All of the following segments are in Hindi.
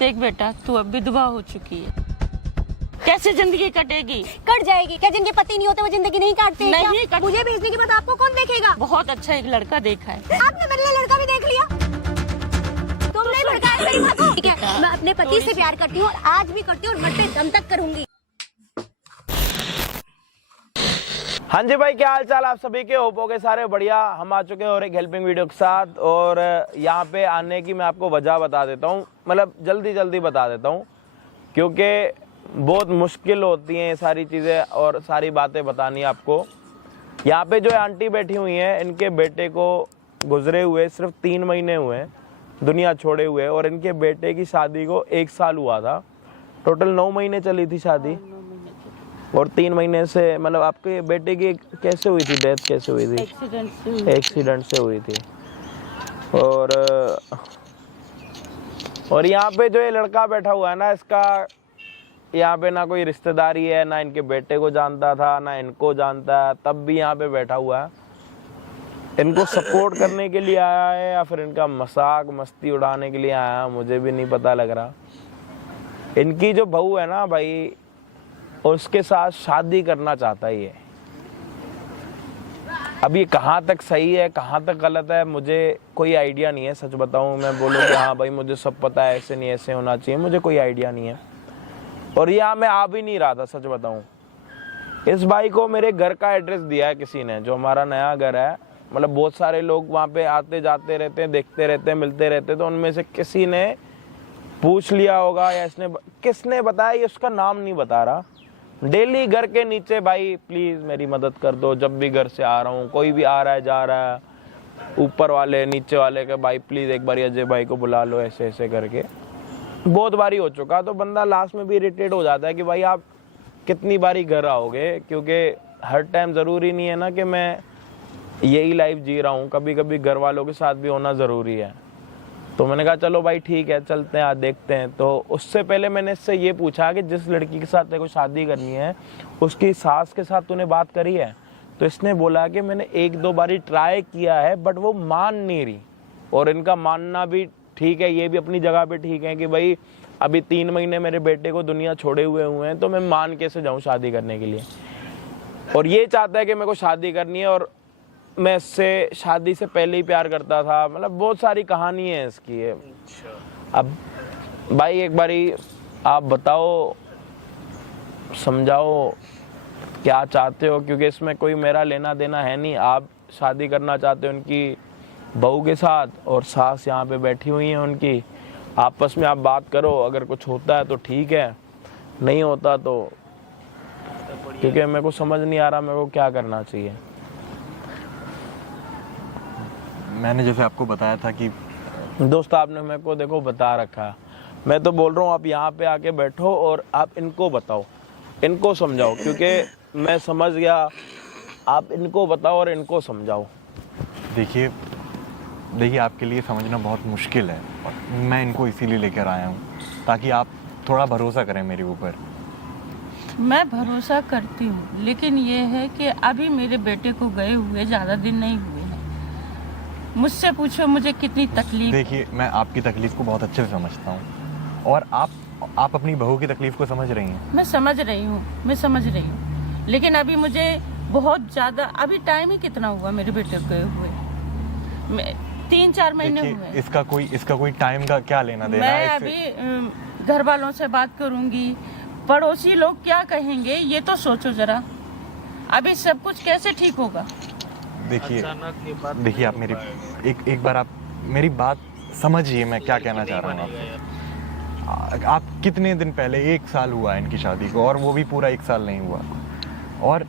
देख बेटा, तू अब विधवा हो चुकी है, कैसे जिंदगी कटेगी? कट जाएगी। क्या जिनके पति नहीं होते वो जिंदगी नहीं काटते हैं नहीं क्या? मुझे भेजने के बाद आपको कौन देखेगा? बहुत अच्छा एक लड़का देखा है। आपने मेरे लिए लड़का भी देख लिया? तुमने भड़काया मेरी माँ को। ठीक है, मैं अपने पति से प्यार करती हूँ और आज भी करती हूँ और मरते दम तक करूंगी। हाँ जी भाई, क्या हाल चाल आप सभी के? होपो के सारे बढ़िया। हम आ चुके हैं और एक हेल्पिंग वीडियो के साथ। और यहाँ पे आने की मैं आपको वजह बता देता हूँ, मतलब जल्दी बता देता हूँ, क्योंकि बहुत मुश्किल होती हैं ये सारी चीज़ें और सारी बातें बतानी आपको। यहाँ पे जो आंटी बैठी हुई हैं, इनके बेटे को गुजरे हुए सिर्फ 3 महीने हुए हैं, दुनिया छोड़े हुए, और इनके बेटे की शादी को 1 साल हुआ था। टोटल 9 महीने चली थी शादी, और 3 महीने से मतलब आपके बेटे की कैसे हुई थी, डेथ कैसे हुई थी? एक्सीडेंट से हुई थी। और यहाँ पे जो ये लड़का बैठा हुआ है ना, इसका यहाँ पे ना कोई रिश्तेदारी है, ना इनके बेटे को जानता था, ना इनको जानता है, तब भी यहाँ पे बैठा हुआ है। इनको सपोर्ट करने के लिए आया है या फिर इनका मजाक मस्ती उड़ाने के लिए आया है, मुझे भी नहीं पता लग रहा। इनकी जो बहू है ना भाई, उसके साथ शादी करना चाहता ही है। अब ये कहाँ तक सही है कहाँ तक गलत है मुझे कोई आइडिया नहीं है। सच बताऊं, मैं बोलूँ कि हाँ भाई मुझे सब पता है, ऐसे नहीं ऐसे होना चाहिए, मुझे कोई आइडिया नहीं है। और यहाँ मैं आ भी नहीं रहा था, सच बताऊं। इस भाई को मेरे घर का एड्रेस दिया है किसी ने, जो हमारा नया घर है। मतलब बहुत सारे लोग वहाँ पे आते जाते रहते हैं, देखते रहते हैं, मिलते रहते हैं, तो उनमें से किसी ने पूछ लिया होगा या किसने बताया, ये उसका नाम नहीं बता रहा। डेली घर के नीचे, भाई प्लीज़ मेरी मदद कर दो, जब भी घर से आ रहा हूँ, कोई भी आ रहा है जा रहा है, ऊपर वाले नीचे वाले के, भाई प्लीज़ एक बार अजय भाई को बुला लो, ऐसे ऐसे करके बहुत बारी हो चुका। तो बंदा लास्ट में भी इरिटेट हो जाता है कि भाई आप कितनी बारी घर आओगे, क्योंकि हर टाइम ज़रूरी नहीं है ना कि मैं यही लाइफ जी रहा हूँ, कभी कभी घर वालों के साथ भी होना ज़रूरी है। तो मैंने कहा चलो भाई ठीक है, चलते हैं, आज देखते हैं। तो उससे पहले मैंने इससे ये पूछा कि जिस लड़की के साथ तेरे को शादी करनी है, उसकी सास के साथ तूने बात करी है? तो इसने बोला कि मैंने 1-2 बारी ट्राई किया है, बट वो मान नहीं रही। और इनका मानना भी ठीक है, ये भी अपनी जगह पे ठीक है कि भाई अभी 3 महीने मेरे बेटे को दुनिया छोड़े हुए हैं, तो मैं मान कैसे जाऊँ शादी करने के लिए। और ये चाहता है कि मेरे को शादी करनी है, और मैं इससे शादी से पहले ही प्यार करता था। मतलब बहुत सारी कहानी है इसकी। अब भाई एक बारी आप बताओ, समझाओ क्या चाहते हो, क्योंकि इसमें कोई मेरा लेना देना है नहीं। आप शादी करना चाहते हो उनकी बहू के साथ, और सास यहाँ पे बैठी हुई हैं उनकी, आपस में आप बात करो। अगर कुछ होता है तो ठीक है, नहीं होता तो, क्योंकि मेरे को समझ नहीं आ रहा मेरे को क्या करना चाहिए। मैंने जैसे आपको बताया था कि दोस्त, आपने मेरे को देखो बता रखा है, मैं तो बोल रहा हूँ आप यहाँ पे आके बैठो और आप इनको बताओ, इनको समझाओ, क्योंकि मैं समझ गया। आप इनको बताओ और इनको समझाओ। देखिए आपके लिए समझना बहुत मुश्किल है, और मैं इनको इसीलिए लेकर आया हूँ ताकि आप थोड़ा भरोसा करें मेरे ऊपर। मैं भरोसा करती हूँ, लेकिन ये है कि अभी मेरे बेटे को गए हुए ज़्यादा दिन नहीं हुए हैं। मुझसे पूछो मुझे कितनी तकलीफ। देखिए मैं आपकी तकलीफ को बहुत अच्छे से समझता हूँ, और आप अपनी बहू की तकलीफ को समझ रही हैं। मैं समझ रही हूँ, लेकिन अभी मुझे बहुत ज़्यादा, अभी टाइम ही कितना हुआ मेरे बेटे को गए हुए? 3-4 महीने हुए। इसका कोई टाइम का क्या लेना देना है? मैं अभी घर वालों से बात करूंगी, पड़ोसी लोग क्या कहेंगे ये तो सोचो जरा। अभी सब कुछ कैसे ठीक होगा? देखिए आप मेरी एक बार आप मेरी बात समझिए, मैं क्या कहना चाह रहा हूँ। आप कितने दिन पहले, 1 साल हुआ है इनकी शादी को, और वो भी पूरा 1 साल नहीं हुआ। और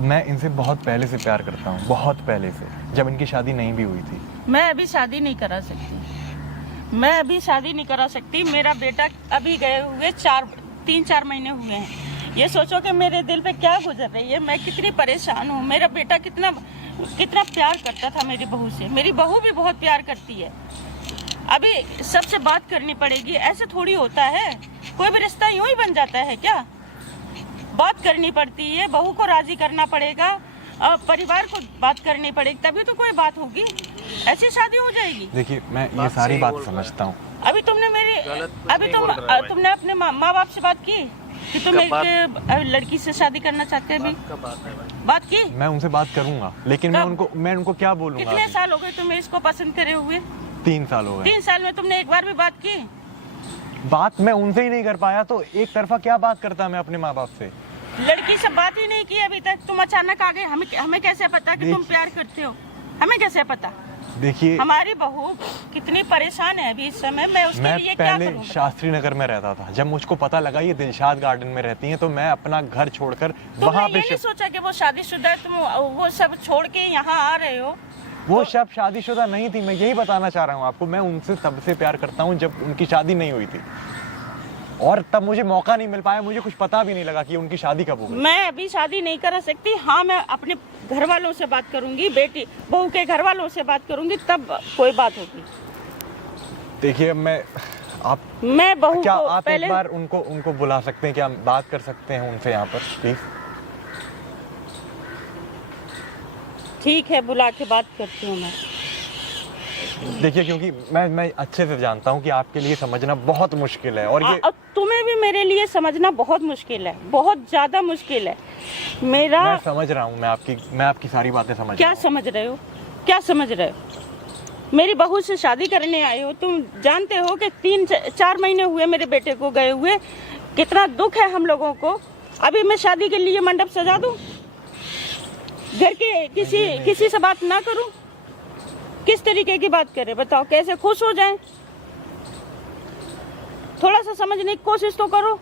मैं इनसे बहुत पहले से प्यार करता हूँ, बहुत पहले से, जब इनकी शादी नहीं भी हुई थी। मैं अभी शादी नहीं करा सकती, मेरा बेटा अभी गए हुए 3-4 महीने हुए हैं। ये सोचो कि मेरे दिल पे क्या गुजर रही है, मैं कितनी परेशान हूँ। मेरा बेटा कितना प्यार करता था मेरी बहू से, मेरी बहू भी बहुत प्यार करती है। अभी सबसे बात करनी पड़ेगी, ऐसे थोड़ी होता है, कोई भी रिश्ता यूं ही बन जाता है क्या? बात करनी पड़ती है, बहू को राजी करना पड़ेगा, परिवार को बात करनी पड़ेगी, तभी तो कोई बात होगी। ऐसी शादी हो जाएगी? देखिए मैं ये सारी बात समझता हूँ। अभी तुमने तुमने अपने माँ बाप से बात की कि तुम एक लड़की से शादी करना चाहते हैं? अभी बात की? मैं उनसे बात करूंगा, लेकिन मैं उनको क्या बोलूंगा? कितने साल हो गए तुम्हें इसको पसंद करे हुए? 3 साल हो गए। 3 साल में तुमने एक बार भी बात की? बात मैं उनसे ही नहीं कर पाया तो एक तरफा क्या बात करता मैं अपने माँ बाप से? लड़की से बात ही नहीं की अभी तक, तुम अचानक आ गए। हमें कैसे पता कि तुम प्यार करते हो? हमें कैसे पता? देखिए हमारी बहू कितनी परेशान है अभी इस समय। मैं उसके लिए क्या करूं? पहले शास्त्री नगर में रहता था। जब मुझको पता लगा ये दिलशाद गार्डन में रहती हैं तो मैं अपना घर छोड़कर वहाँ पे नहीं सोचा कि वो शादीशुदा है, तुम वो सब छोड़ के यहाँ आ रहे हो? वो सब शादीशुदा नहीं थी, मैं यही बताना चाह रहा हूँ आपको। मैं उनसे तब से प्यार करता हूँ जब उनकी शादी नहीं हुई थी, और तब मुझे मौका नहीं मिल पाया, मुझे कुछ पता भी नहीं लगा कि उनकी शादी कब होगी। मैं अभी शादी नहीं करा सकती। हाँ, मैं अपने घर वालों से बात करूंगी, बेटी बहू के घर वालों से बात करूंगी, तब कोई बात होगी। देखिए मैं बहू क्या को आप पहले एक बार उनको बुला सकते हैं? क्या हम बात कर सकते हैं उनसे यहाँ पर प्लीज? ठीक है, बुला के बात करती हूँ मैं। देखिए क्योंकि मैं अच्छे से जानता हूँ कि आपके लिए समझना बहुत मुश्किल है, और ये तुम्हें भी मेरे लिए समझना बहुत मुश्किल है, बहुत ज्यादा मुश्किल है। मैं समझ रहा हूँ, मैं आपकी सारी बातें समझ क्या रहा हूँ। समझ रहे हो? क्या समझ रहे हो? मेरी बहू से शादी करने आए हो। तुम जानते हो कि 3-4 महीने हुए मेरे बेटे को गए हुए। कितना दुख है हम लोगों को। अभी मैं शादी के लिए मंडप सजा दूं? घर के किसी से बात ना करूं? किस तरीके की बात करें बताओ? कैसे खुश हो जाएं? थोड़ा सा समझने की कोशिश तो करो।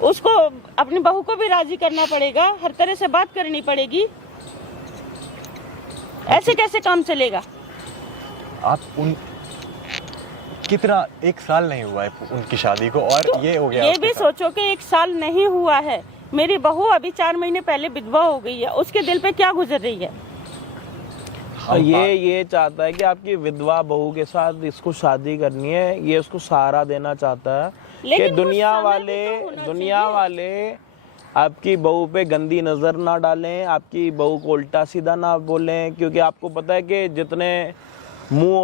उसको, अपनी बहू को भी राजी करना पड़ेगा, हर तरह से बात करनी पड़ेगी। ऐसे कैसे काम चलेगा? आप कितना 1 साल नहीं हुआ है उनकी शादी को, और तो ये हो गया। ये भी सोचो कि 1 साल नहीं हुआ है। मेरी बहू अभी 4 महीने पहले विधवा हो गई है। उसके दिल पे क्या गुजर रही है? ये चाहता है कि आपकी विधवा बहू के साथ इसको शादी करनी है। ये उसको सहारा देना चाहता है कि दुनिया वाले आपकी बहू पे गंदी नजर ना डालें, आपकी बहू को उल्टा सीधा ना बोलें, क्योंकि आपको पता है कि जितने मुंह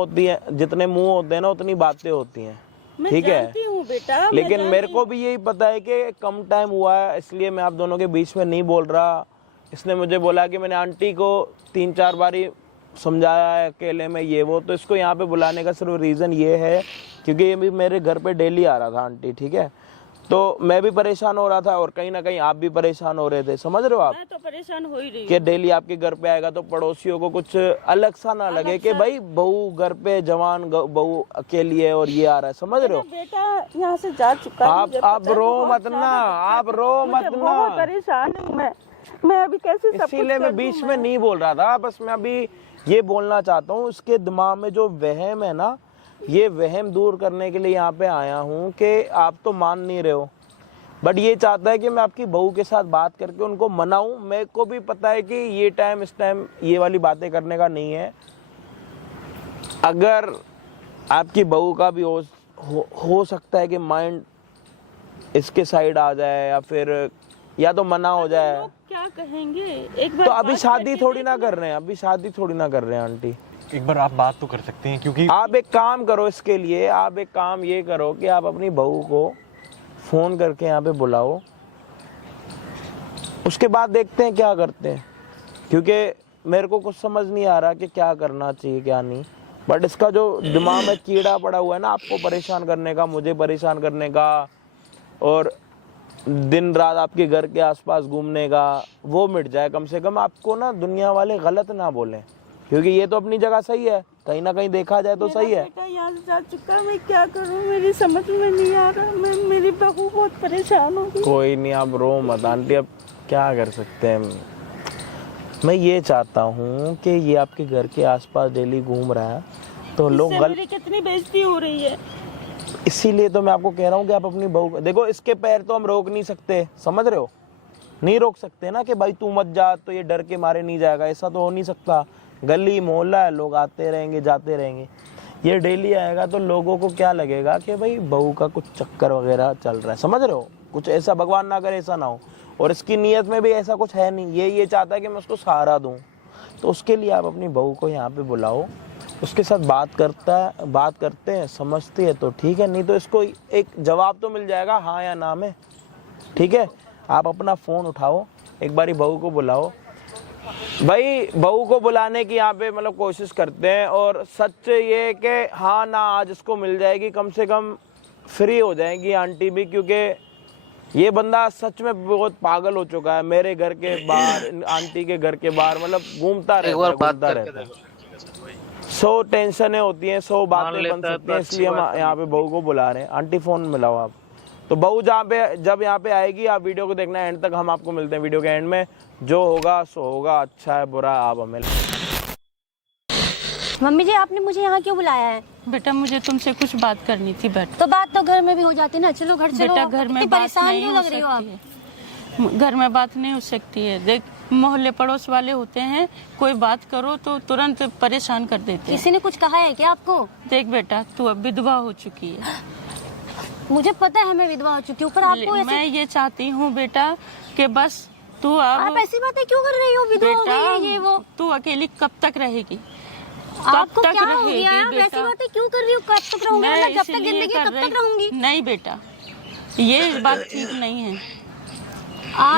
होते हैं ना उतनी बातें होती हैं। ठीक है बेटा, लेकिन मेरे को भी यही पता है कि कम टाइम हुआ है, इसलिए मैं आप दोनों के बीच में नहीं बोल रहा। इसने मुझे बोला कि मैंने आंटी को 3-4 बारी समझाया है अकेले में, ये वो। तो इसको यहाँ पे बुलाने का सिर्फ रीज़न ये है क्योंकि ये भी मेरे घर पे डेली आ रहा था आंटी। ठीक है, तो मैं भी परेशान हो रहा था और कहीं ना कहीं आप भी परेशान हो रहे थे। समझ रहे हो आप? मैं तो परेशान हो ही रही हूँ कि डेली आपके घर पे आएगा तो पड़ोसियों को कुछ अलग सा ना लगे कि भाई बहू घर पे जवान बहू अकेली है और ये आ रहा है। समझ रहे हो? बेटा यहाँ से जा चुका है। आप रो मत ना, आप रो मत ना। बहुत परेशान हूँ मैं अभी कैसे सब कुछ इसीलिए मैं बीच में नहीं बोल रहा था। बस मैं अभी ये बोलना चाहता हूँ, उसके दिमाग में जो वहम है ना, ये वहम दूर करने के लिए यहाँ पे आया हूँ कि आप तो मान नहीं रहे हो, बट ये चाहता है कि मैं आपकी बहू के साथ बात करके उनको मनाऊं। मेरे को भी पता है कि इस टाइम ये वाली बातें करने का नहीं है। अगर आपकी बहू का भी हो सकता है कि माइंड इसके साइड आ जाए या फिर या तो मना हो जाए। लोग क्या कहेंगे? एक बार तो अभी शादी थोड़ी ना कर रहे हैं, आंटी। एक बार आप बात तो कर सकते हैं, क्योंकि आप एक काम करो, इसके लिए आप एक काम ये करो कि आप अपनी बहू को फोन करके यहाँ पे बुलाओ, उसके बाद देखते हैं क्या करते हैं, क्योंकि मेरे को कुछ समझ नहीं आ रहा कि क्या करना चाहिए क्या नहीं। बट इसका जो दिमाग में कीड़ा पड़ा हुआ है ना, आपको परेशान करने का, मुझे परेशान करने का और दिन रात आपके घर के आसपास घूमने का, वो मिट जाए। कम से कम आपको ना दुनिया वाले गलत ना बोलें, क्योंकि ये तो अपनी जगह सही है, कहीं ना कहीं देखा जाए तो सही है। बेटा यहाँ से जा चुका, मैं क्या करूँ? मेरी समझ में नहीं आ रहा। मेरी बहू बहुत परेशान हो गई। कोई नहीं, आप रो मत आंटी, अब क्या कर सकते हैं। मैं ये चाहता हूँ कि ये आपके घर के आसपास डेली घूम रहा है तो लोग मेरी कितनी बेइज्जती हो रही है। इसीलिए तो मैं आपको कह रहा हूँ कि आप अपनी बहू, देखो इसके पैर तो हम रोक नहीं सकते, समझ रहे हो? नहीं रोक सकते ना कि भाई तू मत जा, तो ये डर के मारे नहीं जाएगा, ऐसा तो हो नहीं सकता। गली मोहल्ला है, लोग आते रहेंगे जाते रहेंगे, ये डेली आएगा तो लोगों को क्या लगेगा कि भाई बहू का कुछ चक्कर वगैरह चल रहा है। समझ रहे हो? कुछ ऐसा, भगवान ना करे ऐसा ना हो, और इसकी नीयत में भी ऐसा कुछ है नहीं। ये चाहता है कि मैं उसको सहारा दूं। तो उसके लिए आप अपनी बहू को यहाँ पे बुलाओ, उसके साथ बात करते हैं, समझती है तो ठीक है, नहीं तो इसको एक जवाब तो मिल जाएगा हाँ या ना में। ठीक है, आप अपना फ़ोन उठाओ, एक बारी बहू को बुलाओ। भाई बहू को बुलाने की यहाँ पे मतलब कोशिश करते हैं, और सच ये कि हाँ ना आज इसको मिल जाएगी, कम से कम फ्री हो जाएगी आंटी भी, क्योंकि ये बंदा सच में बहुत पागल हो चुका है। मेरे घर के बाहर, आंटी के घर के बाहर मतलब घूमता रहता है। 100 टेंशनें होती हैं, 100 बातें बन सकती हैं, इसलिए हम यहाँ पे बहू को बुला रहे हैं। आंटी फ़ोन मिलाओ आप। तो बहू जब यहाँ पे आएगी, आप वीडियो को देखना एंड तक, हम आपको मिलते हैं वीडियो के एंड में। जो होगा सो होगा, अच्छा है बुरा आप हमें। मम्मी जी आपने मुझे यहाँ क्यों बुलाया है? बेटा मुझे तुमसे कुछ बात करनी थी। बेटा तो बात तो घर में भी हो जाती ना, चलो घर चलो। बेटा घर में इतनी बात परेशान नहीं क्यों हो लग रही हो आप? सकती है, घर में बात नहीं हो सकती है। देख मोहल्ले पड़ोस वाले होते हैं, कोई बात करो तो तुरंत परेशान कर देते हैं। किसी ने कुछ कहा है क्या आपको? देख बेटा तू अब विधवा हो चुकी है। मुझे पता है मैं विधवा हो चुकी हूँ, पर आपको ऐसे... मैं ये चाहती हूँ बेटा कि बस तू आप अब ऐसी बातें क्यों कर रही हो? विधवा हो गई है ये वो। तू अकेली कब तक रहेगी? आपको क्या हो गया? आप ऐसी बातें क्यों कर रही हो? कब तक रहूंगी? मतलब जब तक जिंदगी तब तक रहूंगी? नहीं बेटा, ये बात ठीक नहीं है।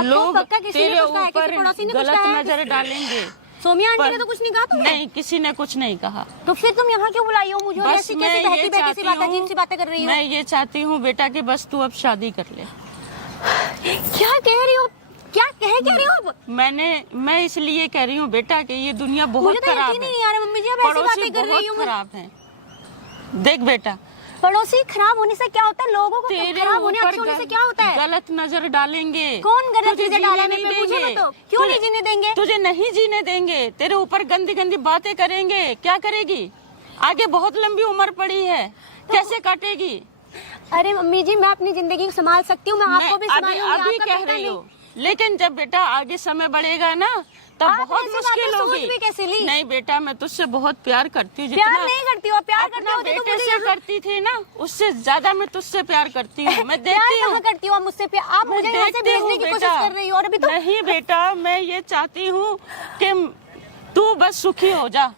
लोग पक्का किसी ने कुछ कहा है, किसी पड़ोसी ने कुछ गलत कहा है? नजर डालेंगे। सोमिया आंटी ने तो कुछ नहीं कहा तुम्हें? नहीं, किसी ने कुछ नहीं कहा। तो फिर तुम यहाँ क्यों बुलाई हो मुझे? बस ऐसी मैं कैसी ये बहती सी बातें, अजीब सी बातें कर रही हो? मैं ये चाहती हूँ बेटा कि बस तू अब शादी कर ले। क्या कह रही हो? क्या कह रही हो? मैं इसलिए कह रही हूँ बेटा कि ये दुनिया बहुत मुझे तो खराब यकीन है। नहीं आ रहा मम्मी जी, आप ऐसी बातें कर रही हो। खराब है। देख बेटा, पड़ोसी खराब होने से क्या होता है? लोगों को तेरे खराब होने, अच्छे होने से क्या होता है? गलत नजर डालेंगे। कौन गलत तुझे नजर जीने डालेंगे? नहीं मुझे देंगे। बताओ, क्यों नहीं जीने देंगे? तुझे नहीं जीने देंगे, तेरे ऊपर गंदी गंदी बातें करेंगे। क्या करेगी? आगे बहुत लंबी उम्र पड़ी है, कैसे काटेगी? अरे मम्मी जी मैं अपनी जिंदगी को संभाल सकती हूँ, मैं आपको भी संभालूंगी। अभी कह रही हो, लेकिन जब बेटा आगे समय बढ़ेगा ना तब बहुत मुश्किल होगी। कैसे ली? नहीं बेटा, मैं तुझसे बहुत प्यार करती हूँ। प्यार नहीं करती हो? प्यार करती हो बेटे तो से करती थी ना, उससे ज्यादा मैं तुझसे प्यार करती हूँ। मैं देखती हूँ करती हूँ आप मुझसे प्यार। आप मुझे यहाँ से भेजने की कोशिश कर रही हो, और अभी तो नहीं बेटा, मैं ये चाहती हूँ कि तू बस सुखी हो जा।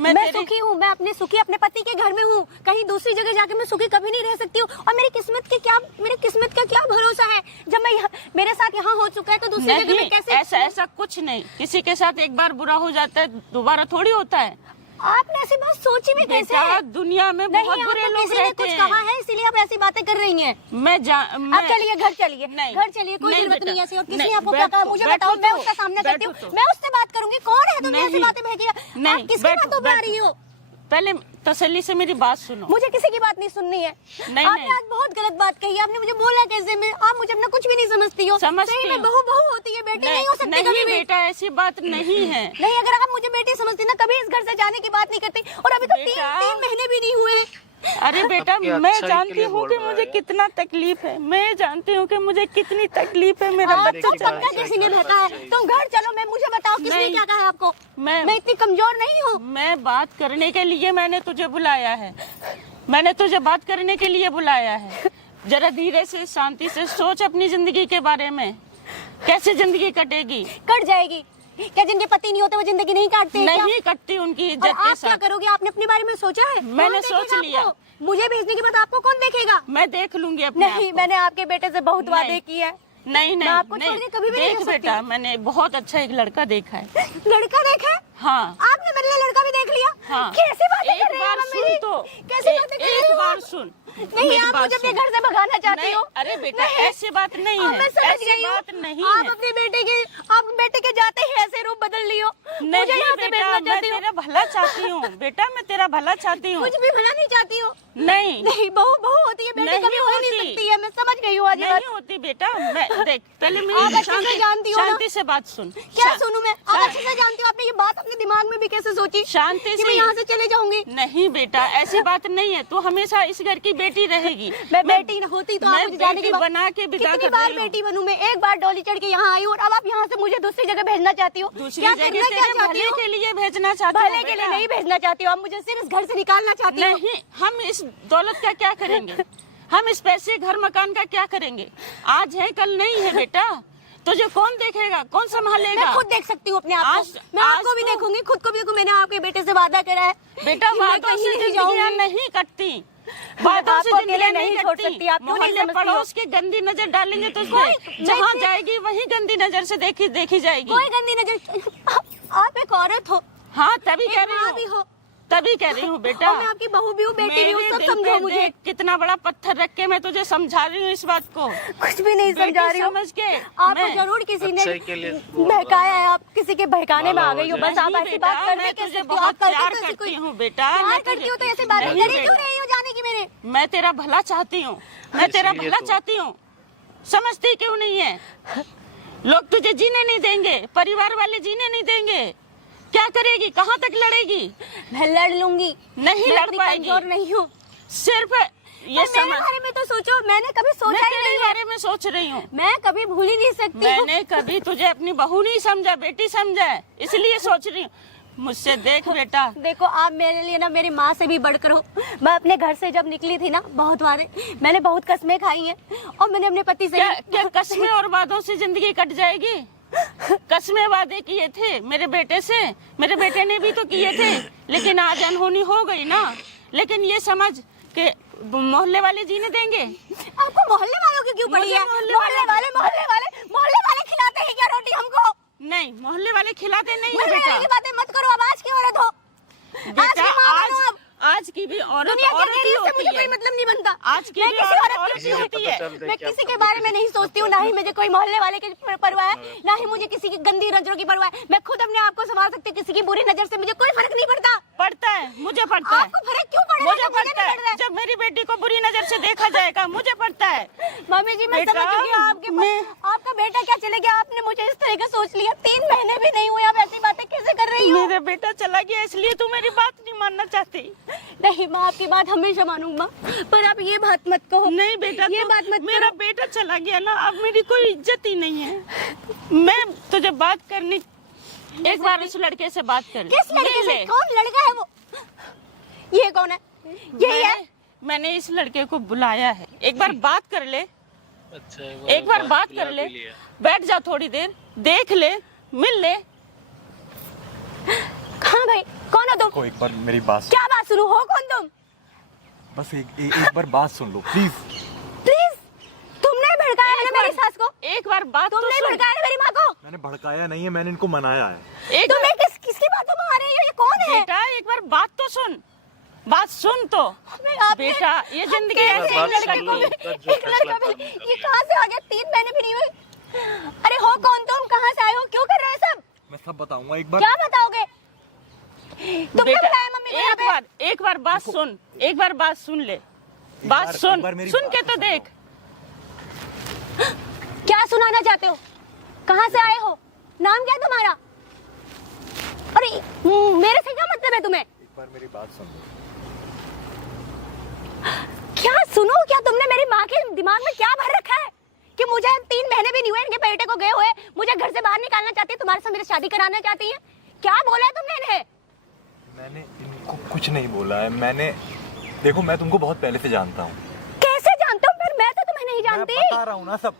मैं सुखी हूँ, मैं अपने पति के घर में हूँ। कहीं दूसरी जगह जाके मैं सुखी कभी नहीं रह सकती हूँ। और मेरी किस्मत का क्या भरोसा है? जब मैं मेरे साथ यहाँ हो चुका है तो दूसरी जगह में कैसे? ऐसा कुछ नहीं। किसी के साथ एक बार बुरा हो जाता है, दोबारा थोड़ी होता है। आपने ऐसी बात सोची भी कैसे? दुनिया में बहुत बुरे लोग रहते हैं। कुछ कहा है इसीलिए आप ऐसी बातें कर रही हैं। आप चलिए घर चलिए, घर चलिए, कोई जरूरत नहीं ऐसी। और किसी आपको क्या कहा मुझे बताओ, मैं उसका सामना करती हूँ, मैं उससे बात करूंगी। कौन है तुमने ऐसी बातें भेजी? आप किसकी बातों में आ रही हो? पहले तसल्ली से मेरी बात सुनो। मुझे किसी की बात नहीं सुननी है। आपने आज बहुत गलत बात कही। आपने मुझे बोला कैसे? मैं आप मुझे अपना कुछ भी नहीं समझती हो। समझती में बहू होती है, बेटी नहीं हो सकती कभी भी। बेटा ऐसी बात नहीं है। नहीं, अगर आप मुझे बेटी समझती ना कभी इस घर से जाने की बात नहीं करती। और अभी तो 3 महीने भी नहीं हुए। अरे बेटा, मैं जानती हूँ कि मुझे कितना तकलीफ है। मैं जानती हूँ कि मुझे कितनी तकलीफ है। मेरा बच्चा किसी ने बहका है? तुम घर चलो, मैं मुझे बताओ किसने क्या कहा आपको? मैं इतनी कमजोर नहीं हूँ। मैं बात करने के लिए मैंने तुझे बुलाया है। मैंने तुझे बात करने के लिए बुलाया है। जरा धीरे से शांति से सोच अपनी जिंदगी के बारे में। कैसे जिंदगी कटेगी? कट जाएगी। क्या जिनके पति नहीं होते वो जिंदगी नहीं काटते? नहीं कटती उनकी इज्जत के साथ। आप क्या करोगे? आपने अपने बारे में सोचा है? मैंने सोच लिया। मुझे भेजने के बाद आपको कौन देखेगा? मैं देख लूंगी अपने आप को। नहीं, मैंने आपके बेटे से बहुत वादे किए हैं। नहीं आपको छोड़ के कभी भी नहीं देख बेटा, मैंने बहुत अच्छा एक लड़का देखा है। लड़का देखा है? हाँ। आपने मेरे लिए लड़का भी देख लिया? हाँ। कैसे बातें कर रही हो मम्मी? तो कैसे बातें कर रही हो? एक बार सुन। नहीं, आप मुझे अपने घर से भगाना चाहती हो? अरे बेटा, ऐसी बात नहीं है। मैं समझ गई हूँ। बात नहीं आप है। अपने बेटे के जाते ही ऐसे रूप बदल लियो। नहीं बेटा, मैं तेरा भला चाहती हूँ। बेटा, मैं तेरा भला चाहती हूँ। कुछ भी भला नहीं चाहती हो? नहीं, बहू होती है, बेटी कभी हो नहीं सकती है। मैं समझ गई हूँ आज। नहीं होती बेटा। मैं देख, पहले मेरी शांति से बात सुन। क्या सुनूं मैं? आप अच्छे से जानती हो। आपने ये बात अपने दिमाग में भी कैसे सोची? शांति से। मैं यहाँ से चले जाऊंगी? नहीं बेटा, ऐसी बात नहीं है। तू हमेशा इस घर की बेटी रहेगी। मैं बेटी होती तो आप मुझे जाने की बना के बिता कितनी बार बेटी बनूं मैं? एक बार डोली चढ़ के यहाँ आई हूँ और अब आप यहाँ से मुझे दूसरी जगह भेजना चाहती हो? दूसरी जगह तेरे भले के लिए भेजना चाहती हूँ। भले के लिए नहीं भेजना चाहती हो, आप मुझे सिर्फ इस घर से निकालना चाहती हो। नहीं, हम इस दौलत का क्या करेंगे? हम इस पैसे घर मकान का क्या करेंगे? आज है कल नहीं है बेटा। तुझे कौन देखेगा, कौन संभालेगा? मैं खुद देख सकती हूँ अपने आप आज- को। मैं आज आपको भी तो- देखूंगी, खुद को भी देखूं। मैंने आपके बेटे से वादा करा है बेटा, कि मैं वादों कहीं से नहीं जिंदगियां जाऊंगी। नहीं कटती, वादों से आपको अकेले जिंदगियां नहीं नहीं छोड़ कटती। सकती, आप क्यों नहीं मोहल्ले समझती हो? पड़ोस की गंदी नजर डालेंगे तुझ पे, मैं जहाँ इतनी- जाएगी वही गंदी नजर से देखी जाएगी। कोई गंदी नजर, आप एक औरत हो, हाँ, तभी एक कह रही माँ भी हूँ, हो, तभी कह रही हूँ बेटा। और मैं आपकी बहू भी हूँ, बेटी भी हूँ, मेरे सब दिल समझो पे मुझे। देख कितना बड़ा पत्थर रख के मैं तुझे समझा रही हूँ इस बात को। कुछ भी नहीं बेटी समझा रही हूँ। समझ के आपको मैं- जरूर किसी ने बहकाया है, आप किसी के बहकाने में आ गई हो। बस आप नहीं ऐसी बेटा, बात कर मैं रहे तुझे कैसे बहुत आप करते प्यार तो ऐसी करती कोई हूँ बेटा। प्यार मैं करती तुझे- हो तो ऐसे बात नहीं करी क्यों बेटा, रही हो जाने की मेरे? मैं तेरा भला चाहती हूँ, मैं तेरा भला चाहती हूँ, समझती क्यों नहीं है? लोग तुझे जीने नहीं देंगे, परिवार वाले जीने नहीं देंगे, क्या करेगी, कहाँ तक लड़ेगी? मैं लड़ लूंगी, नहीं मैं लड़ इतनी पाएगी। कमजोर नहीं हूँ। सिर्फ ये और मेरे समझ, बारे में तो सोचो, मैंने कभी मैं सोचा ही तेरे नहीं है। बारे में सोच रही हूँ। मैं कभी भूल ही नहीं सकती हूँ। मैंने कभी तुझे अपनी बहू नहीं समझा, बेटी समझा है, इसलिए सोच रही हूँ। मुझसे देख बेटा, देखो, आप मेरे लिए ना मेरी माँ से भी बढ़कर हो। मैं अपने घर से जब निकली थी ना, बहुत बार मैंने बहुत कस्में खाई हैं, और मैंने अपने पति से क्या कस्में और वादों से जिंदगी कट जाएगी? कस्में वादे किए थे मेरे बेटे से, मेरे बेटे ने भी तो किए थे, लेकिन आज अनहोनी हो गई ना। लेकिन ये समझ के मोहल्ले वाले जीने देंगे? आपको मोहल्ले वालों की क्यों पड़ी मुझे है? मोहल्ले मोहल्ले वाले खिलाते हैं क्या रोटी हमको? नहीं, मोहल्ले वाले खिलाते नहीं है मोहल्ले बेटा। वाले की बातें मत करो, अब आज की औरत हो, आज बेटा, की माँ बनो आप। आज की भी औरत दुनिया की औरत ही गैरियत से होती मुझे है। कोई मतलब नहीं बनता। आज की मैं भी किसी औरत औरत औरत की ही होती है। मैं किसी के बारे में नहीं सोचती हूँ, ना ही मुझे कोई मोहल्ले वाले की परवाह है, ना ही मुझे किसी की गंदी नजरों की परवाह है। मैं खुद अपने आप को संभाल सकती हूँ, किसी की बुरी नजर से मुझे कोई फर्क नहीं पड़ता। पड़ता है, मुझे पड़ता है, आपको फर्क क्यों पड़ रहा है? मुझे पड़ता नहीं पड़ रहा है। जब मेरी बेटी को बुरी नजर से देखा जाएगा, मुझे पड़ता है। मम्मी जी, मैं बेटा, समझ चुकी हूँ आपके मैं- आपका बेटा क्या चले गया, आपने मुझे इस तरह का सोच लिया। 3 महीने भी नहीं हुए, आप ऐसी बातें कैसे कर रही हो? मेरा बेटा चला गया, इसलिए तू मेरी बात नहीं मानना चाहती। नहीं, मैं आपकी बात हमेशा मानूंगा, पर आप ये बात मत कहो। नहीं बेटा, ये तू- बात मत मेरा करो। बेटा चला गया ना, अब मेरी कोई इज्जत ही नहीं है। मैं तुझे बात करनी, एक बार उस लड़के से बात कर। किस लड़के ये से? ले। कौन लड़का है वो? ये कौन है? यही है? मैंने इस लड़के को बुलाया है, एक बार बात कर ले। एक बार बात कर ले, बैठ जा थोड़ी देर, देख ले, मिल ले। कहाँ भाई, कौन हो तुम? को एक बार मेरी बात सुन, क्या बात सुनो, हो कौन तुम? बस एक बार बात सुन लो प्लीज। प्लीज, तुमने भड़काया है एक ना मेरी बार- सास को? एक बार बात तो तुमने सुन। भड़काया है मेरी माँ को? मैंने भड़काया नहीं है, मैंने इनको मनाया है। एक तुम्हें किसकी बातों में आ रही हो? ये कौन है? बेटा, एक बार बात तो सुन, बात सुन तो। मैं आपने- बेटा, ये जिंदगी कैसे ऐसे एक ही लड़के को भी- एक लड़का भी, ये कहाँ से आ गया? 3 महीने भी नहीं हुए। अरे हो कौन तुम? कहाँ से आए हो? क्यों कर रहे हो सब? मैं सब बताऊंगा एक बार। क्या बताओगे? तुमने बेटा, बुलाया मम्मी को यहाँ पे? एक बार बात सुन, एक बार बात सुन ले, बात एक सुन, बार मेरी सुन बात के तो सुनो। देख। क्या सुनाना चाहते हो? कहाँ से आए हो? नाम क्या है तुम्हारा? अरे मेरे से क्या मतलब है तुम्हें? एक बार मेरी बात सुन लो। क्या सुनो? क्या तुमने मेरी माँ के दिमाग में क्या भर रखा है कि मुझे 3 महीने भी नहीं हुए इनके बेटे को गए हुए, मुझे घर से बाहर निकालना चाहती है, तुम्हारे साथ मेरी शादी कराना चाहती है? क्या बोला है तुमने इन्हें? मैंने इनको कुछ नहीं बोला है। मैंने देखो, मैं तुमको बहुत पहले से जानता हूँ। कैसे जानते हो? फिर मैं तो तुम्हें नहीं जानती। मैं बता रहा हूँ ना सब।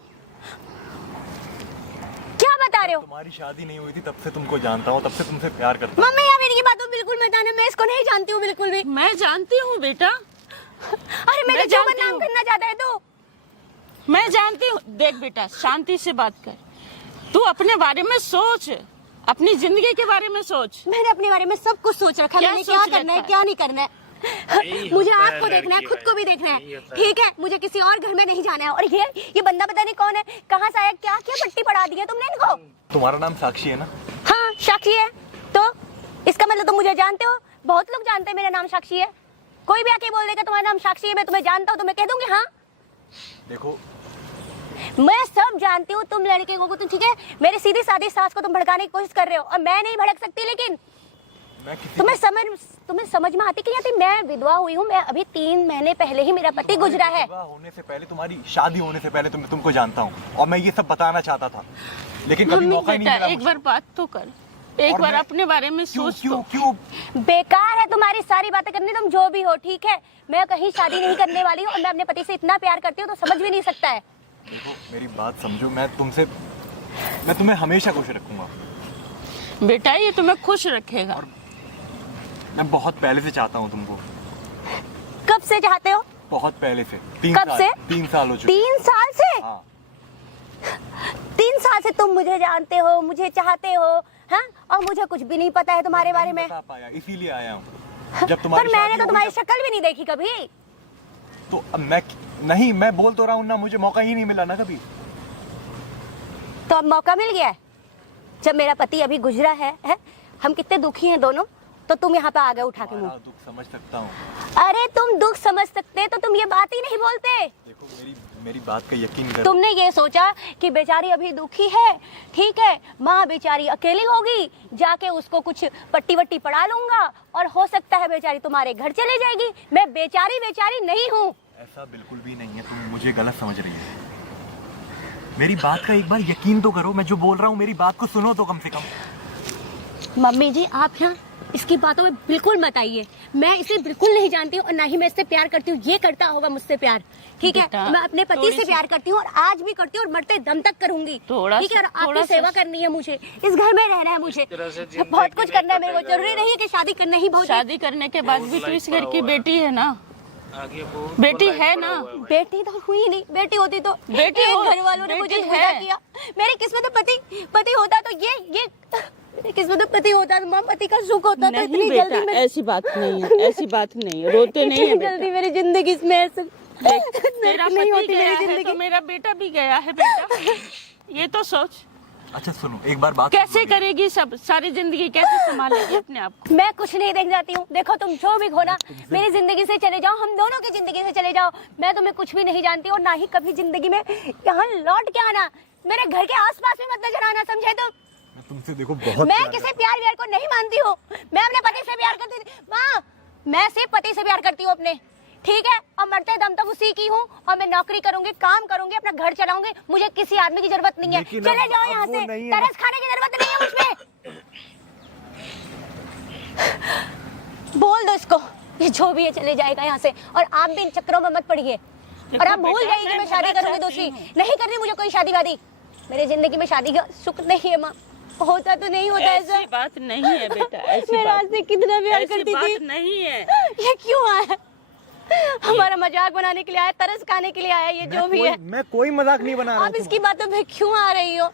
क्या बता रहे हो? तुम्हारी शादी नहीं हुई थी तब से तुमको जानता हूँ, तब से तुमसे प्यार करता हूँ। मम्मी, आप इनकी बातों बिल्कुल मत आना, मैं इसको नहीं जानती हूँ बिल्कुल भी। मैं जानती हूँ बेटा, अरे मेरे मैं जो जानती बदनाम हूँ। करना चाहता है तू? मैं जानती हूँ। देख बेटा, शांति से बात कर, तू अपने बारे में सोच, अपनी जिंदगी के बारे में सोच। मैंने अपने बारे में सब कुछ सोच रखा है, क्या मैंने क्या सोच करना है रखा है? क्या नहीं करना है। मुझे आपको देखना है, खुद को भी देखना है, ठीक है? मुझे किसी और घर में नहीं जाना है। और ये बंदा पता नहीं कौन है, कहाँ से आया, क्या क्या पट्टी पड़ा दी है तुमने इनको? तुम्हारा नाम साक्षी है ना? हाँ, साक्षी है। तो इसका मतलब तुम मुझे जानते हो? बहुत लोग जानते हैं मेरा नाम साक्षी है। कोई भी आके बोल देगा तुम्हारा नाम साक्षी है, मैं तुम्हें जानता हूँ, तो मैं कह दूंगी हाँ। देखो, मैं सब जानती हूँ तुम लड़के को, तुम ठीक है? मेरी सीधी सादी सास को तुम भड़काने की कोशिश कर रहे हो, और मैं नहीं भड़क सकती, लेकिन मैं किसी तुम्हें समझ में आती कि नहीं आती? मैं विधवा हुई हूँ, मैं अभी 3 महीने पहले ही मेरा पति गुजरा है। विवाह होने से पहले, तुम्हारी शादी होने से पहले तुमको जानता हूँ, और मैं ये सब बताना चाहता था, लेकिन कभी मम्मी मौका ही नहीं बेटा, मिला एक मुझे। बार बात तो कर, एक और बार मैं- अपने बारे में क्यों सोच क्यों तो। क्यों? बेकार है तुम्हारी सारी बातें करनी, तुम जो भी हो, ठीक है? मैं कहीं शादी नहीं करने वाली हूँ, और मैं अपने पति से इतना प्यार करती हूँ तो समझ भी नहीं सकता है। देखो, मेरी बात समझो, मैं तुमसे मैं तुम्हें हमेशा खुश रखूंगा। बेटा ये तुम्हें खुश रखेगा। मैं बहुत पहले से चाहता हूँ तुमको, कब से चाहते हो? बहुत पहले से। कब से? 3 साल हो चुके। 3 साल से? हाँ। 3 साल से तुम मुझे जानते हो, मुझे चाहते हो, हाँ? और मुझे कुछ भी नहीं पता है तुम्हारे बारे में। बता पाया, इसीलिए आया हूँ। जब पर तुम्हारी मैंने शादी तो होगी तुम्हारी शक्ल भी नहीं देखी कभी। तो अब मैं बोल तो रहा हूँ ना, मुझे मौका ही नहीं मिला ना कभी। तो अब मौका मिल गया है। जब मेरा पति अभी गुजरा है? हम कितने दुखी हैं दोनों, तो तुम यहाँ पे आ गए उठा के मुंह। दुख समझ सकता हूँ। अरे तुम दुख समझ सकते तो तुम ये बात ही नहीं बोलते। देखो मेरी बात का यकीन करो। तुमने ये सोचा कि बेचारी अभी दुखी है, ठीक है, माँ बेचारी अकेली होगी, जाके उसको कुछ पट्टी वट्टी पड़ा लूंगा और हो सकता है बेचारी तुम्हारे घर चले जाएगी। मैं बेचारी नहीं हूँ। ऐसा बिल्कुल भी नहीं है, तुम मुझे गलत समझ रही है। मेरी बात का एक बार यकीन तो करो, मैं जो बोल रहा हूँ मेरी बात को सुनो तो कम से कम। मम्मी जी आप ना इसकी बातों में बिल्कुल मत आइए। मैं इसे बिल्कुल नहीं जानती हूँ और ना ही मैं इससे प्यार करती हूँ। ये करता होगा मुझसे प्यार, ठीक है? बेटा, मैं अपने पति से प्यार करती हूँ और आज भी करती हूँ और मरते दम तक करूंगी, ठीक है? और आपकी सेवा करनी है मुझे, इस घर में रहना है मुझे, बहुत कुछ करना है मेरे को। जरूरी नहीं है कि शादी करना ही बहुत। शादी करने के बाद भी तो इस घर की बेटी है ना, बेटी है ना। बेटी तो हुई नहीं, बेटी होती तो बेटी हो, घर वालों ने मुझे बेटी जुदा है। किया। मेरी किस्मत में पति होता तो ये मेरी किस्मत में पति होता तो माँ पति का सुख होता तो नहीं इतनी बेटा, जल्दी में ऐसी बात नहीं है, ऐसी बात नहीं है, रोते नहीं है इतनी जल्दी मेरी जिंदगी में ऐसे तेरा नहीं पति होती गया मेरी है जिंदगी। तो मेरा बेटा भी गया है बेटा, ये तो सोच। अच्छा सुनो, एक बार बात कैसे करेगी सब, सारी जिंदगी कैसे संभालेगी अपने आप को? मैं कुछ नहीं देख जाती हूँ। देखो तुम जो भी हो ना, मेरी जिंदगी से चले जाओ, हम दोनों की जिंदगी से चले जाओ। मैं तुम्हें कुछ भी नहीं जानती और ना ही कभी जिंदगी में यहाँ लौट के आना। मेरे घर के आसपास में मत नजर आना, समझे तुम? मैं तुमसे देखो बहुत मैं किसी प्यार को नहीं मानती हूँ। मैं अपने पति से प्यार करती थी माँ, मैं सिर्फ पति से प्यार करती हूँ अपने, ठीक है? और मरते दम तक उसी की हूँ और मैं नौकरी करूंगी, काम करूंगी, अपना घर चलाऊंगी। मुझे किसी आदमी की जरूरत नहीं है। चले जाओ यहाँ से, तरस खाने की जरूरत नहीं है मुझमें। बोल दो इसको, ये जो भी है चले जाएगा यहाँ से। और आप भी इन चक्करों में मत पड़िए और आप भूल जाइए कि मैं शादी करूंगी दूसरी। नहीं करनी मुझे कोई शादी वादी। मेरी जिंदगी में शादी का सुख नहीं है माँ, होता तो नहीं होता ऐसा। ऐसी बात नहीं है बेटा, ऐसी मैं राज से कितना प्यार ऐसी करती बात थी। नहीं है। ये क्यों आया? हमारा मजाक बनाने के लिए आया, तरस खाने के लिए आया, ये जो भी है। मैं कोई मजाक नहीं बना रहा आप इसकी बातों में क्यों आ रही हो?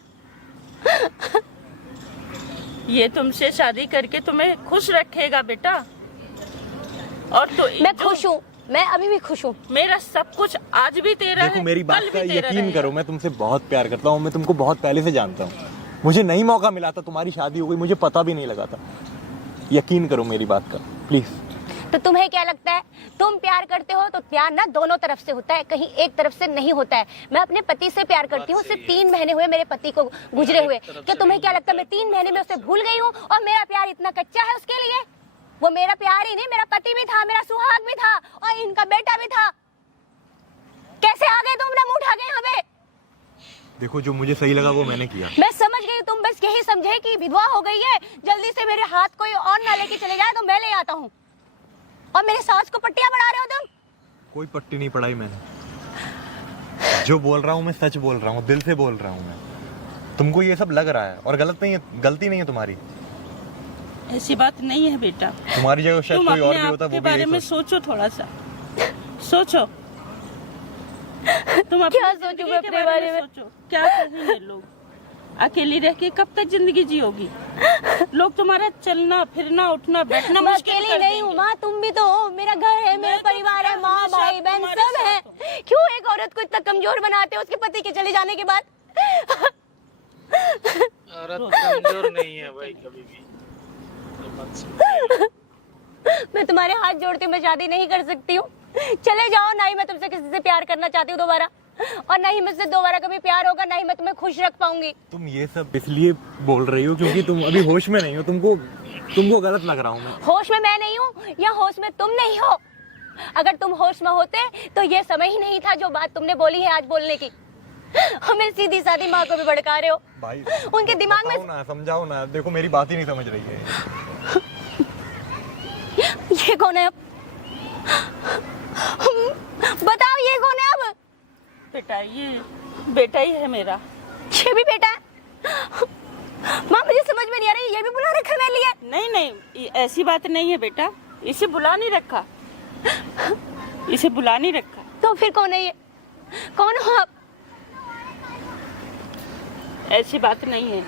ये तुमसे शादी करके तुम्हें खुश रखेगा बेटा। और तो मैं खुश हूँ, मैं अभी भी खुश हूँ। मेरा सब कुछ आज भी तेरा है, देखो मेरी बात कल का भी तेरा यकीन रहेगा। करो, मैं तुमसे बहुत प्यार करता हूँ। मैं तुमको बहुत पहले से जानता हूँ। मुझे नहीं मौका मिला था, तुम्हारी शादी हो गई, मुझे पता भी नहीं लगा था। यकीन करो मेरी बात का प्लीज। तो तुम्हें क्या लगता है, तुम प्यार करते हो तो प्यार ना दोनों तरफ से होता है, कहीं एक तरफ से नहीं होता है। मैं अपने पति से प्यार करती हूँ, सिर्फ 3 महीने हुए मेरे पति को गुजरे हुए। क्या तुम्हें क्या लगता है मैं 3 महीने में उसे भूल गई हूँ और मेरा प्यार इतना कच्चा है उसके लिए? वो मेरा प्यार ही नहीं, मेरा पति भी था, मेरा सुहाग भी था और इनका बेटा भी था। कैसे आ गए तुम ना मुंह उठा के यहाँ पे? देखो जो मुझे सही लगा वो मैंने किया। मैं समझ गई, तुम बस यही समझे कि विधवा हो गई है, जल्दी से मेरे हाथ कोई और ना लेके चले जाए तो मैं ले आता हूँ। और मेरे सास को पट्टियां बढ़ा रहे हो तुम। कोई पट्टी नहीं पढ़ाई मैंने। जो बोल रहा हूँ मैं सच बोल रहा हूँ, दिल से बोल रहा हूँ मैं। तुमको ये सब लग रहा है और गलत नहीं है, गलती नहीं है तुम्हारी। ऐसी बात नहीं है बेटा। तुम्हारी जगह शायद तुम कोई और अपने भी आप होता के वो भी बारे यही में सोचता। सोचो, थोड़ा सा सोचो। तुम अपनी क्या सोचूं जिंदगी मैं के अपने बारे में? सोचो, क्या कहेंगे लोग? अकेली रह के कब तक जिंदगी जियोगी? लोग तुम्हारा चलना फिरना उठना बैठना मैं मुश्किल अकेली कर नहीं हूँ देंगे। माँ, तुम भी तो हो। मेरा घर है, मेरा मैं तो परिवार है, माँ हमेशा भाई बहन तुम्हारे सब है। साथ हूँ। क्यों एक औरत को इतना कमजोर बनाते हो उसके पति के चले जाने के बाद? औरत कमजोर नहीं है भाई कभी भी। ये मत समझो। मैं तुम्हारे हाथ जोड़ती हूँ, मैं शादी नहीं कर सकती हूँ। चले जाओ, ना ही मैं तुमसे किसी से प्यार करना चाहती हूँ दोबारा, और ना ही मुझसे दोबारा कभी प्यार होगा, ना ही मैं तुम्हें खुश रख पाऊंगी। तुम ये सब इसलिए बोल रही हो क्योंकि तुम अभी होश में नहीं हो। तुमको गलत लग रहा हूँ मैं। होश में मैं नहीं हूँ या होश में तुम नहीं हो? अगर तुम होश में होते तो ये समय ही नहीं था जो बात तुमने बोली है आज बोलने की। हमें सीधी सादी माँ को भी भड़का रहे हो। भाई उनके दिमाग में ना समझाओ ना, देखो मेरी बात ही नहीं समझ रही है। ये कौन है अब? बताओ ये कौन है अब? बेटा ये बेटा ही है मेरा। ये भी बेटा है? माँ मुझे समझ में नहीं आ रही, ये भी बुला रखा मेरे लिए? नहीं नहीं, ऐसी बात नहीं है बेटा, इसे बुला नहीं रखा, इसे बुला नहीं रखा। तो फिर कौन है ये? कौन हो आप? ऐसी बात नहीं है,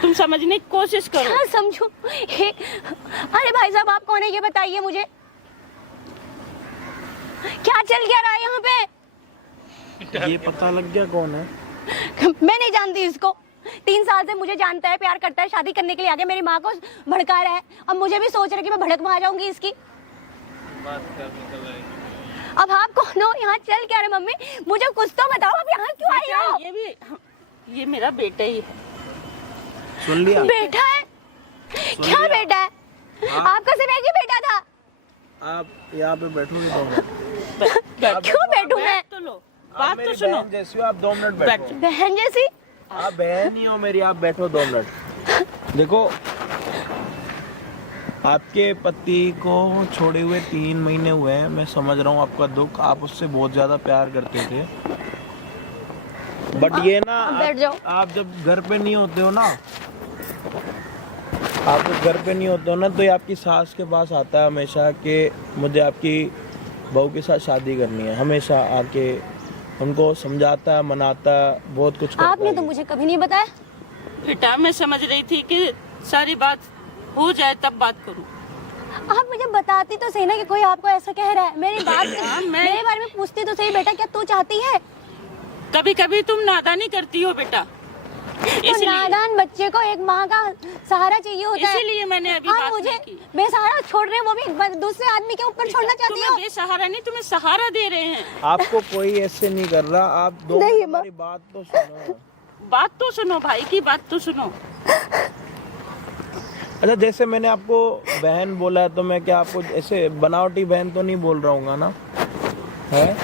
तुम समझने की कोशिश करो। हाँ समझो। अरे भाई साहब आप कौन है ये बताइए मुझे, क्या चल क्या रहा है यहाँ पे? ये पता लग गया कौन है? मैं नहीं जानती इसको, 3 साल से मुझे जानता है, प्यार करता है, शादी करने के लिए आगे मेरी माँ को भड़का रहा है। अब मुझे भी सोच रहा है कि मैं भड़क में आ जाऊंगी इसकी। बात करने का लायक अब आप कौन हो, यहाँ चल क्या रहे? मम्मी मुझे कुछ तो बताओ, आप यहाँ क्यों आई हो? ये भी, ये मेरा बेटा ही है। सुन लिया? बेटा है? क्या लिया? बेटा है? आपका सिर्फ एक ही बेटा था? आप यहाँ पे बैठोगे 2 मिनट? क्यों बैठूं मैं? तो लो, आप बात मेरी तो सुनो। बहन जैसी हो, आप 2 मिनट बैठो। बहन जैसी? आप बहन ही हो मेरी, आप बैठो 2 मिनट। देखो, आपके पति को छोड़े हुए 3 महीने हुए हैं। मैं समझ रहा हूँ आपका दुख, आप उससे बहुत ज्यादा प्यार करते थे, बट ये ना बैठ जाओ। आप जब घर पे नहीं होते हो ना, आप जब घर पे नहीं होते हो ना, तो ये आपकी सास के पास आता है हमेशा कि मुझे आपकी बहू के साथ शादी करनी है। हमेशा आके उनको समझाता है, मनाता है, बहुत कुछ करता आपने है। तो मुझे कभी नहीं बताया। बेटा मैं समझ रही थी कि सारी बात हो जाए तब बात करूं। आप मुझे बताती तो सही ना कि कोई आपको ऐसा कह रहा है। मेरी बात मेरे बारे में पूछती तो सही, बेटा क्या तू चाहती है? कभी कभी तुम नादानी करती हो बेटा, तो नादान बच्चे को एक माँ का सहारा चाहिए होता है। इसीलिए मैंने अभी आप बात मुझे नहीं की। बेसहारा छोड़ रहे हैं, वो भी दूसरे आदमी के ऊपर छोड़ना चाहती तुम्हें हो? बेसहारा नहीं, तुम्हें सहारा दे रहे हैं। आपको कोई ऐसे नहीं कर रहा। आप 2 नहीं, मिनट हमारी बात तो सुनो। बात तो सुनो भाई की बात तो सुनो। अच्छा, जैसे मैंने आपको बहन बोला है, तो मैं क्या आपको ऐसे बनावटी बहन तो नहीं बोल रहा हूँ ना? है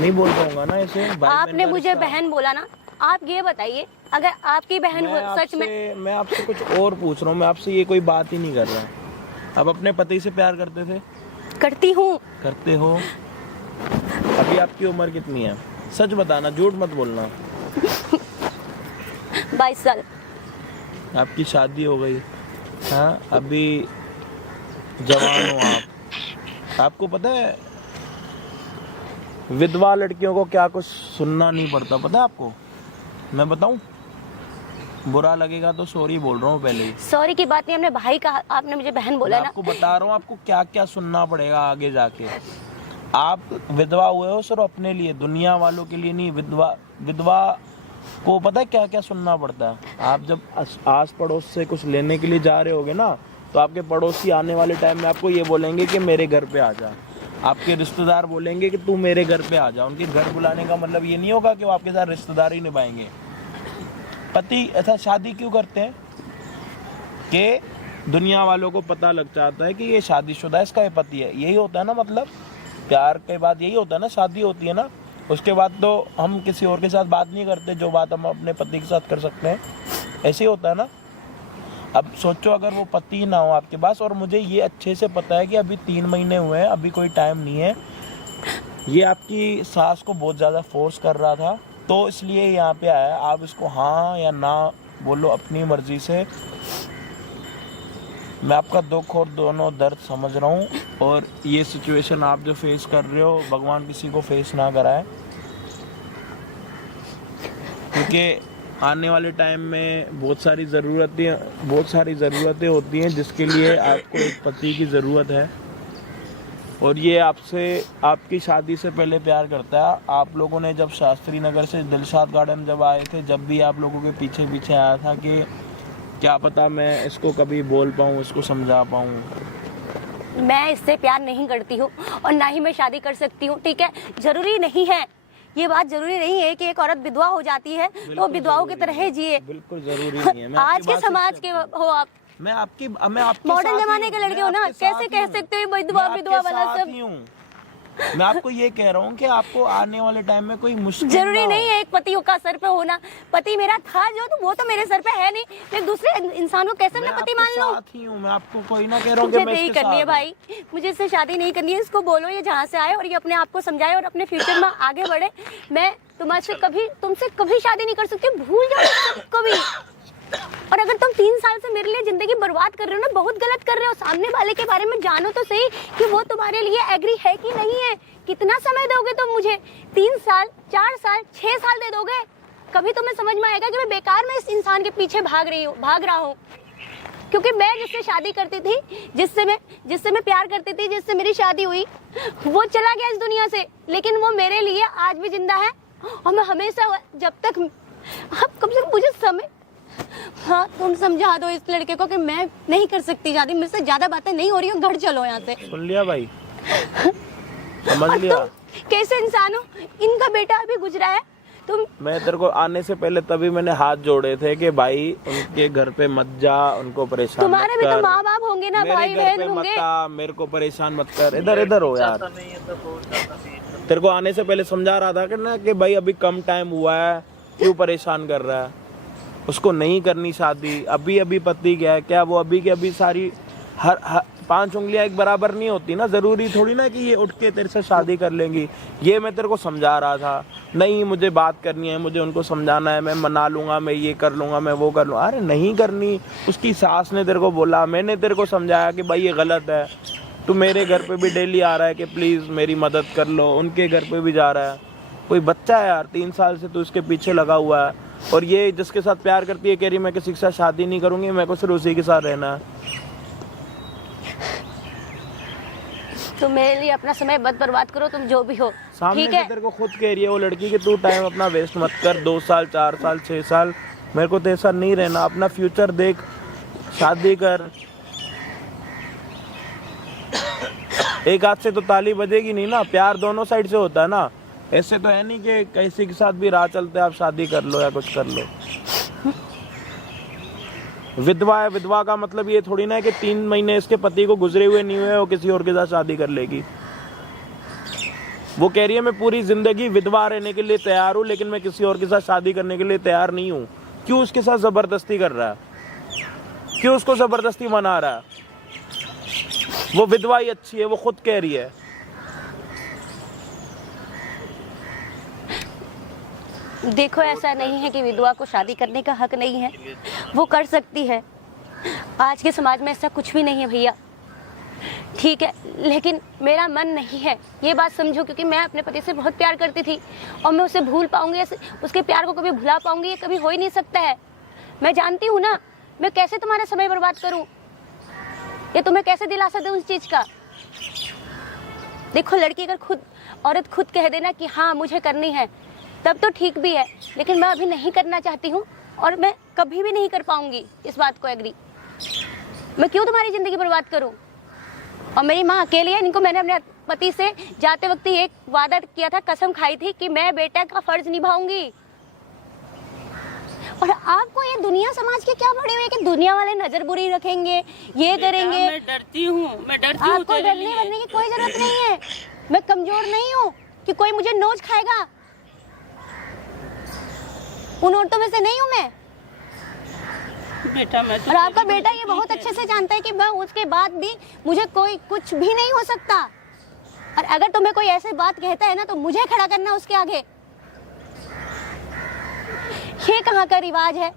नहीं बोल पाऊंगा ना ऐसे? भाई बहन आपने का मुझे रिश्ता। बहन बोला ना, आप ये बताइए अगर आपकी बहन हो सच में। मैं आपसे कुछ और पूछ रहा हूँ, मैं आपसे ये कोई बात ही नहीं कर रहा। आप अपने पति से प्यार करते थे? करती हूँ। करते हो? अभी आपकी उम्र कितनी है? सच बताना, झूठ मत बोलना। 22 साल। आपकी शादी हो गई? हाँ, अभी जवान हो आप। आपको पता है विधवा लड़कियों को क्या कुछ सुनना नहीं पड़ता, पता है आपको? मैं बताऊं? बुरा लगेगा तो सॉरी बोल रहा हूँ पहले ही। सॉरी की बात नहीं, हमने भाई कहा, आपने मुझे बहन बोला मैं ना। आपको बता रहा हूँ आपको क्या क्या सुनना पड़ेगा आगे जाके। आप विधवा हुए हो सिर्फ अपने लिए, दुनिया वालों के लिए नहीं। विधवा को पता है क्या क्या सुनना पड़ता है? आप जब आस पड़ोस से कुछ लेने के लिए जा रहे होगे ना, तो आपके पड़ोसी आने वाले टाइम में आपको ये बोलेंगे कि मेरे घर पे आ जा। आपके रिश्तेदार बोलेंगे कि तू मेरे घर पे आ जा। उनके घर बुलाने का मतलब ये नहीं होगा कि वो आपके साथ रिश्तेदारी निभाएंगे। पति ऐसा शादी क्यों करते हैं कि दुनिया वालों को पता लग जाता है कि ये शादीशुदा है, इसका ये पति है। यही होता है ना, मतलब प्यार के बाद यही होता है ना, शादी होती है ना। उसके बाद तो हम किसी और के साथ बात नहीं करते, जो बात हम अपने पति के साथ कर सकते हैं। ऐसे ही होता है ना। अब सोचो अगर वो पति ना हो आपके पास, और मुझे ये अच्छे से पता है कि अभी 3 महीने हुए हैं, अभी कोई टाइम नहीं है। ये आपकी सास को बहुत ज़्यादा फोर्स कर रहा था, तो इसलिए यहाँ पे आया। आप इसको हाँ या ना बोलो अपनी मर्जी से। मैं आपका दुख और दोनों दर्द समझ रहा हूँ, और ये सिचुएशन आप जो फेस कर रहे हो, भगवान किसी को फेस ना कराए, क्योंकि आने वाले टाइम में बहुत सारी ज़रूरतें होती हैं जिसके लिए आपको एक पति की ज़रूरत है। और ये आपसे आपकी शादी से पहले प्यार करता है। आप लोगों ने जब शास्त्री नगर से दिलशाद गार्डन जब आए थे, जब भी आप लोगों के पीछे पीछे आया था कि क्या पता मैं इसको कभी बोल पाऊँ, इसको समझा पाऊँ। मैं इससे प्यार नहीं करती हूँ और ना ही मैं शादी कर सकती हूँ, ठीक है? जरूरी नहीं है, ये बात जरूरी नहीं है कि एक औरत विधवा हो जाती है तो विधवाओं की तरह जिए। बिल्कुल जरूरी नहीं है। मैं आज आपकी के बात से समाज के हो आप, मैं आपके मॉडर्न साथ जमाने ही के हूँ, लड़के हो मैं ना, आपके कैसे साथ कह ही हूँ। सकते हो मैं विधवा आपके विधवा वाला साथ सब? ही हूँ। मैं आपको ये कह रहा हूँ कि आपको आने वाले टाइम में कोई मुश्किल जरूरी ना हो। नहीं है एक पति का सर पे होना। पति मेरा था जो, तो वो तो मेरे सर पे है नहीं। मैं दूसरे इंसान को कैसे मैं अपना पति आपके मान लूं? साथ ही हूँ, मैं आपको कोई ना कह रहा हूँ कि मुझे मैं नहीं इसके करनी है साथ भाई, मुझे इससे शादी नहीं करनी है। इसको बोलो ये जहाँ से आए और ये अपने आप को समझाए और अपने फ्यूचर में आगे बढ़े। मैं तुमसे कभी शादी नहीं कर सकती, भूल जाओ कभी। और अगर तुम 3 साल से मेरे लिए जिंदगी बर्बाद कर रहे हो ना, बहुत गलत कर रहे हो। सामने वाले के बारे में जानो तो सही कि वो तुम्हारे लिए एग्री है कि नहीं है। कितना समय दोगे तुम मुझे? 3 साल, 4 साल, 6 साल दे दोगे? कभी तुम्हें समझ में आएगा कि मैं बेकार में इस इंसान के पीछे भाग रहा हूँ। क्योंकि मैं जिससे शादी करती थी, जिससे मैं प्यार करती थी, जिससे मेरी शादी हुई, वो चला गया इस दुनिया से। लेकिन वो मेरे लिए आज भी जिंदा है और मैं हमेशा, जब तक अब कम से कम मुझे समय, हाँ तुम समझा दो इस लड़के को कि मैं नहीं कर सकती शादी। मेरे से ज्यादा बातें नहीं हो रही हो, घर चलो यहाँ से। सुन लिया भाई, समझ और लिया। तुम कैसे इंसान हो? इनका बेटा अभी गुजरा है। तुम, मैं तेरे को आने से पहले तभी मैंने हाथ जोड़े थे कि भाई उनके घर पे मत जा, उनको परेशान तुम्हारे मत भी तो कर। माँ बाप होंगे ना, मेरे भाई घर बहन पे होंगे। मत आ, मेरे को परेशान मत कर। इधर हो यार। चाहता नहीं है तो बहुत ज्यादा नहीं। तेरे को आने से पहले समझा रहा था कि ना कि भाई अभी कम टाइम हुआ है, क्यों परेशान कर रहा है। उसको नहीं करनी शादी। अभी पति गया है, क्या वो अभी की अभी सारी हर 5 उंगलियां एक बराबर नहीं होती ना। जरूरी थोड़ी ना कि ये उठ के तेरे से शादी कर लेंगी। ये मैं तेरे को समझा रहा था। नहीं, मुझे बात करनी है, मुझे उनको समझाना है, मैं मना लूंगा, मैं ये कर लूंगा, मैं वो कर लूंगा। अरे नहीं करनी। उसकी सास ने तेरे को बोला, मैंने तेरे को समझाया कि भाई ये गलत है। तू मेरे घर पे भी डेली आ रहा है कि प्लीज मेरी मदद कर लो, उनके घर पे भी जा रहा है। कोई बच्चा है यार, 3 साल से तू इसके पीछे लगा हुआ है। और ये जिसके साथ प्यार करती है कह रही मैं किसी के साथ शादी नहीं करूंगी, मेरे को सिर्फ उसी के साथ रहना है। तुम मेरे लिए अपना समय मत बर्बाद करो, तुम जो भी हो। सामने ठीक से है? तेरे को खुद कह रही है वो लड़की कि तू टाइम अपना वेस्ट मत कर। 2 साल, 4 साल, 6 साल मेरे को तेरे साथ नहीं रहना। अपना फ्यूचर देख, शादी कर। एक हाथ से तो ताली बजेगी नहीं ना। प्यार दोनों साइड से होता है ना। ऐसे तो है नहीं कि किसी के साथ भी राह चलते आप शादी कर लो या कुछ कर लो। विधवा है, विधवा का मतलब ये थोड़ी ना है कि 3 महीने इसके पति को गुजरे हुए नहीं हुए और किसी और के साथ शादी कर लेगी। वो कह रही है मैं पूरी जिंदगी विधवा रहने के लिए तैयार हूँ, लेकिन मैं किसी और के साथ शादी करने के लिए तैयार नहीं हूँ। क्यों उसके साथ जबरदस्ती कर रहा है? क्यों उसको जबरदस्ती मना रहा है? वो विधवा ही अच्छी है, वो खुद कह रही है। देखो, ऐसा नहीं है कि विधवा को शादी करने का हक नहीं है, वो कर सकती है। आज के समाज में ऐसा कुछ भी नहीं है भैया, ठीक है? लेकिन मेरा मन नहीं है, ये बात समझो। क्योंकि मैं अपने पति से बहुत प्यार करती थी और मैं उसे भूल पाऊंगी, उसके प्यार को कभी भुला पाऊंगी, ये कभी हो ही नहीं सकता है। मैं जानती हूँ ना, मैं कैसे तुम्हारा समय बर्बाद करूँ, ये तुम्हें कैसे दिलासा दूँ उस चीज का। देखो, लड़की अगर औरत खुद कह देना कि हाँ मुझे करनी है, तब तो ठीक भी है। लेकिन मैं अभी नहीं करना चाहती हूँ और मैं कभी भी नहीं कर पाऊंगी इस बात को एग्री। मैं क्यों तुम्हारी जिंदगी बर्बाद करूँ? और मेरी माँ अकेली है, इनको मैंने अपने पति से जाते वक्त ही एक वादा किया था, कसम खाई थी कि मैं बेटा का फर्ज निभाऊंगी। और आपको ये दुनिया समाज के क्या पड़े हुए हैं कि दुनिया वाले नजर बुरी रखेंगे, ये करेंगे। मैं डरती हूँ आपको डरने वरने की कोई जरूरत नहीं है। मैं कमजोर नहीं हूँ कि कोई मुझे नोच खाएगा। उन औरतों में से नहीं हूँ मैं। बेटा मैं और आपका बेटा ये बहुत अच्छे से जानता है कि मैं उसके बाद भी मुझे कोई कुछ भी नहीं हो सकता। और अगर तुम्हें कोई ऐसी बात कहता है ना, तो मुझे खड़ा करना उसके आगे। ये कहाँ का रिवाज है?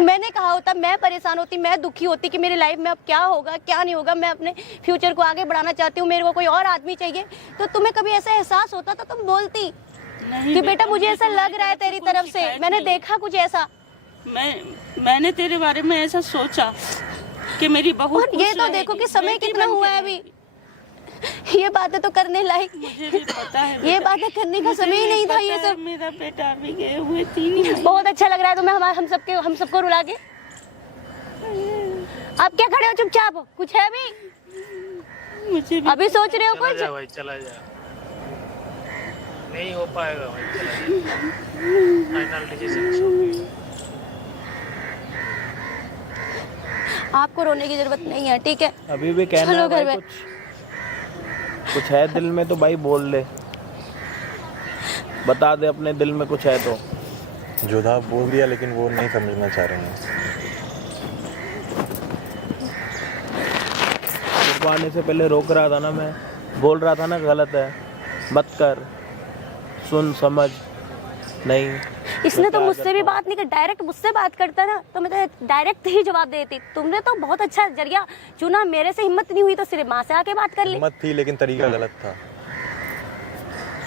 मैंने कहा होता, मैं परेशान होती, मैं दुखी होती कि मेरी लाइफ में अब क्या होगा क्या नहीं होगा, मैं अपने फ्यूचर को आगे बढ़ाना चाहती हूँ, मेरे को कोई और आदमी चाहिए, तो तुम्हें कभी ऐसा एहसास होता तो तुम बोलती कि बेटा मुझे ऐसा लग रहा है तेरी तरफ से, मैंने देखा कुछ ऐसा। मैंने तेरे बारे में ऐसा सोचा कि मेरी बहू। और ये तो देखो कि समय कितना हुआ है अभी। ये बातें तो करने लायक, मुझे भी पता है ये बातें करने का समय ही नहीं था। ये सब मेरा बेटा अभी गए हुए 3 ही महीने। बहुत अच्छा लग रहा है तुम्हें हम सबको रुला के। आप क्या खड़े हो चुपचाप? कुछ है अभी? मुझे भी अभी सोच रहे हो चला कुछ? जा भाई, चला जा। नहीं हो पाएगा भाई, चला जा। Final decision. आपको रोने की जरूरत नहीं है, ठीक है? अभी भी कहना चलो है घर भाई में। कुछ? कुछ है दिल में तो भाई बोल ले, बता दे अपने दिल में कुछ है तो। जो था बोल दिया, लेकिन वो नहीं समझना चाह रहे हैं। आने से पहले रोक रहा था ना, मैं बोल रहा था ना गलत है, मत कर, सुन समझ नहीं। इसने तो मुझसे भी बात नहीं की, डायरेक्ट मुझसे बात करता ना तो मैं तो डायरेक्ट ही जवाब देती। तुमने तो बहुत अच्छा जरिया चुना, मेरे से हिम्मत नहीं हुई तो सिर्फ माँ से आके बात कर ली। हिम्मत थी लेकिन तरीका गलत था।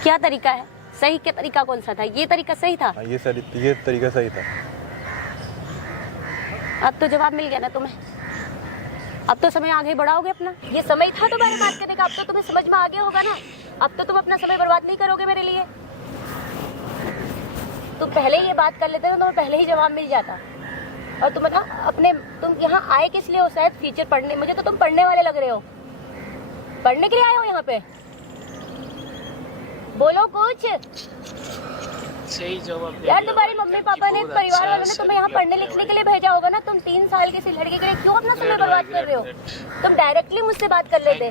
क्या तरीका है? सही के तरीका कौन सा था? ये तरीका सही था? ये तरीका सही था। अब तो जवाब मिल गया ना तुम्हें, अब तो समय आगे बढ़ाओगे अपना। ये समय था तुम्हारे बात करने का, अब तो तुम्हें समझ में आ गया होगा ना। अब तो तुम अपना समय बर्बाद नहीं करोगे मेरे लिए। तुम पहले ये बात कर लेते तो तुम्हें पहले ही जवाब मिल जाता। और तुम ना तुम यहाँ आए किस लिए हो? शायद फीचर पढ़ने, मुझे तो तुम पढ़ने वाले लग रहे हो। पढ़ने के लिए आए हो यहाँ पे? बोलो कुछ। सही जवाब दे यार दिया तुम्हारी भाई, मम्मी पापा ने, बहुत परिवार अच्छा वालों ने तुम्हें यहाँ पढ़ने लिखने के लिए भेजा होगा ना। तुम 3 साल के इस लड़के के लिए क्यों अपना समय बर्बाद कर रहे हो? तुम डायरेक्टली मुझसे बात कर लेते।